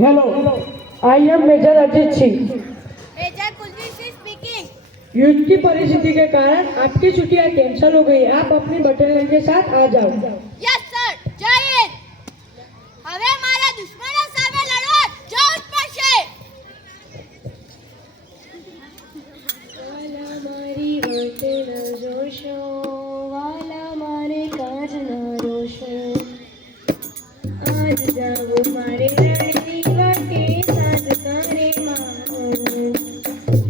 Hello, I am Major Ajit Singh. Major Kuldeep Singh speaking. युद्ध की परिस्थिति के कारण आपकी छुट्टियां कैंसिल हो गई। आप अपनी बटालियन के साथ आ जाओ। यस सर, जय हिंद। હવે મારા દુશ્મનો સામે લડવા જવું જ પડશે। વાલા મારી વાત ન જોશો, વાલા મારે કાજ ન રોશો, આજ જાવું મારે રણની વાટે, સાજ તારે મારું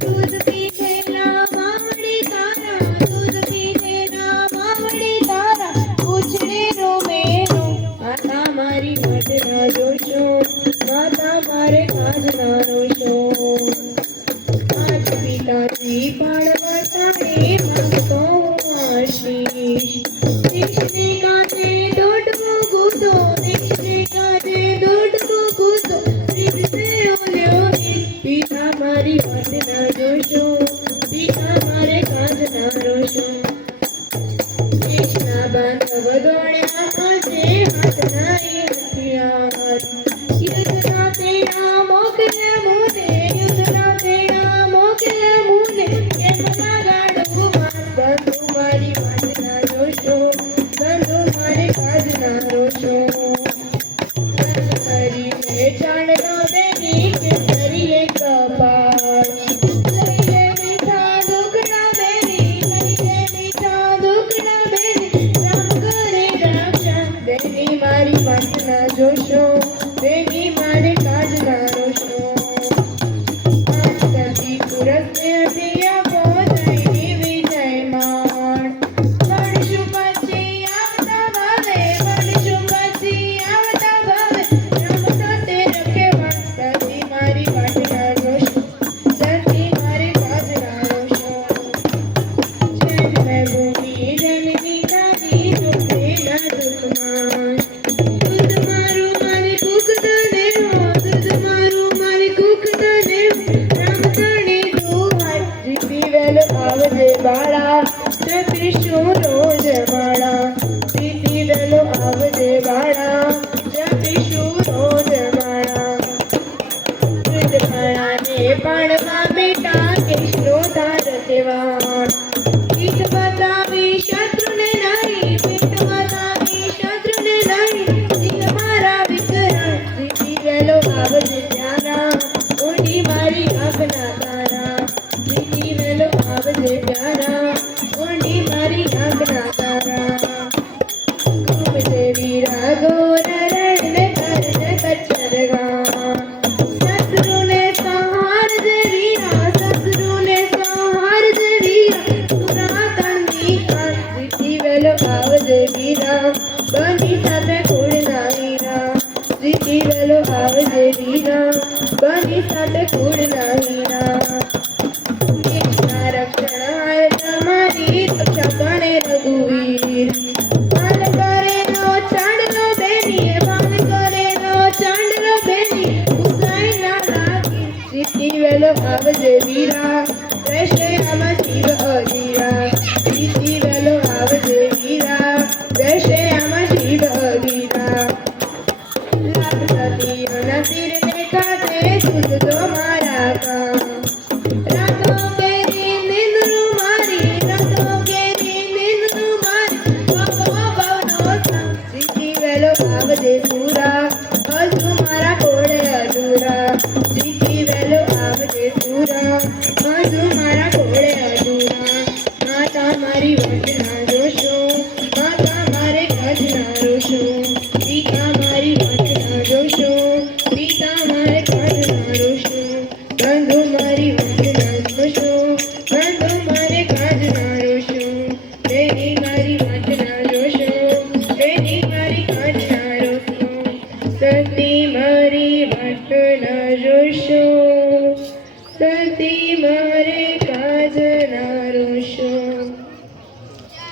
દૂધ પીધેલા માવડી તારા, દૂધ પીધેલા માવડી તારા, ઉછળે રો મેરો, માતા મારી વાત ન જોશો, માતા મારે કાજ ન રોશો, આજ પિતાજી પાડવા તારે માંગતો હું આશીષ, દેશને કાજે દોડવો ગૂંથો, દેશને કાજે દોડવો ગૂંથો, રીતને ઓલ્યો પિતા મારી વાત ના જોશો, પિતા મારે કાજ ના રોશો, દેશના બાંધવ દોડ્યા આજે હાથના એ હથિયાર, યુદ્ધના તેડા મોકલે મુને, યુદ્ધના તેડા મોકલે મુને, એમના ગાડવું બંધુ મારી વાત ના જોશો, બંધુ મારે કાજ ના રોશો, કરીને ચાંદનો બેની કેસરીએ કપાળ, લઈને મીઠા દુખડા બેની, લઈને મીઠા દુખડા બેની, રામ કરે રક્ષા, બેની મારી વાત ના જોશો, બેની મારે કાજ ના રોશો, આજ પુરસ્તે અધિયા પહોંચાઈ વિજય માણ, વણશું પછી આવતા ભાવે, વણશું પછી આવતા ભાવે, રમતો તે રખે વણસતી મારી વાત ના જોશો, સતી મારી કાજ ના રોશો, જન મેં ભૂમિ જનની તારી દુખે ના દુખમાન, દૂધ મારું મારી કુક તને હો, દૂધ મારું મારી કુક તને હો, રામ તણી દુહાઈ, જીતી વેલો આવજે બાળા, જપીશું રોજ માળા, જીતી વેલો આવજે બાળા, જપીશું રોજ માળા, વૃદ્ધ માળાને પાડવા બેટા કેશનો તાર તેવાણ, પીઠ બતાવી શત્રુને નહીં, પીઠ બતાવી શત્રુને નહીં, દિલ મારા વિકરણ, જીતી વેલો આવજે પ્યારા, ઊંડી મારી આંખના તારા, જીતી વેલો આવજે પ્યારા, ઊંડી મારી આંખના તારા, ઘૂમજે વીરા ગોર રણને કરને કચ્છર ગા, શત્રુને સંહારજે વીરા, શત્રુને સંહારજે વીરા, સુરા તણની કાન, જીતી વેલો આવજે વીરા, બની સાથે કુળના હીરા, જીતી વેલો આવજે વીરા, બની સાથે કુળના હીરા, દેશના રક્ષણ હાય તમારી રક્ષા કરે રઘુવીર, બાલ કરે નો ચાંદલો બેની, બાલ કરે નો ચાંદલો બેની, ઉસાઈ ના લાગી, જીતી વેલો આવજે વીરા, રહેશે આમાં શિવ અધીરા, જીતી વેલો આવજે વીરા, રહેશે આમાં શિવ અધીરા, લાખ સતીઓના શિરને કાઢે સૂઝતો મારા કામ, રાતો કેરી નિંદરું મારી, રાતો કેરી નિંદરું મારી, ભવો ભવનો સંગ, જીતી વેલો આવજે સુરા, હજુ મારા કોળે અધૂરા, જીતી વેલો આવજે સુરા, હજુ મારા કોળે અધૂરા, માતા મારી વાત ના જોશો, માતા મારે કાજ ના રોશો, પિતા મારી વાત ના જોશો, પિતા મારે કાજ ના રોશો, બંધુ મારી વાત ના જોશો, બંધુ મારે કાજ ના રોશો, બેની મારી વાત ના જોશો, બેની મારી કાજ ના રોશો, સતી